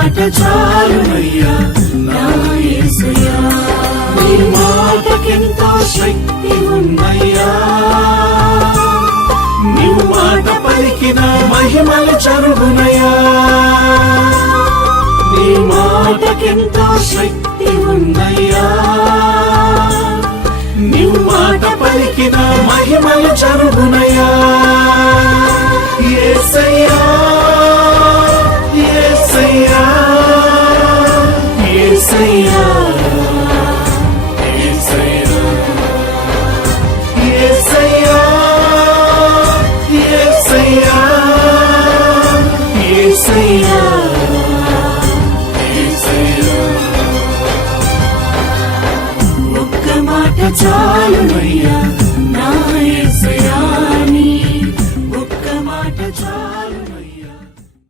మాట చాలునయ్యా నా యేసయ్యా. నీ మాటకెంతో శక్తి ఉన్నయ్యా. నీవు మాట పలికిన మహిమలు చరుగునయ్యా. నీ మాటకెంతో శక్తి ఉన్నయ్యా. నీవు మాట పలికిన మహిమ చాలునయ్యా నా ఎసయాని ఒక్క మాట చాలునయ్యా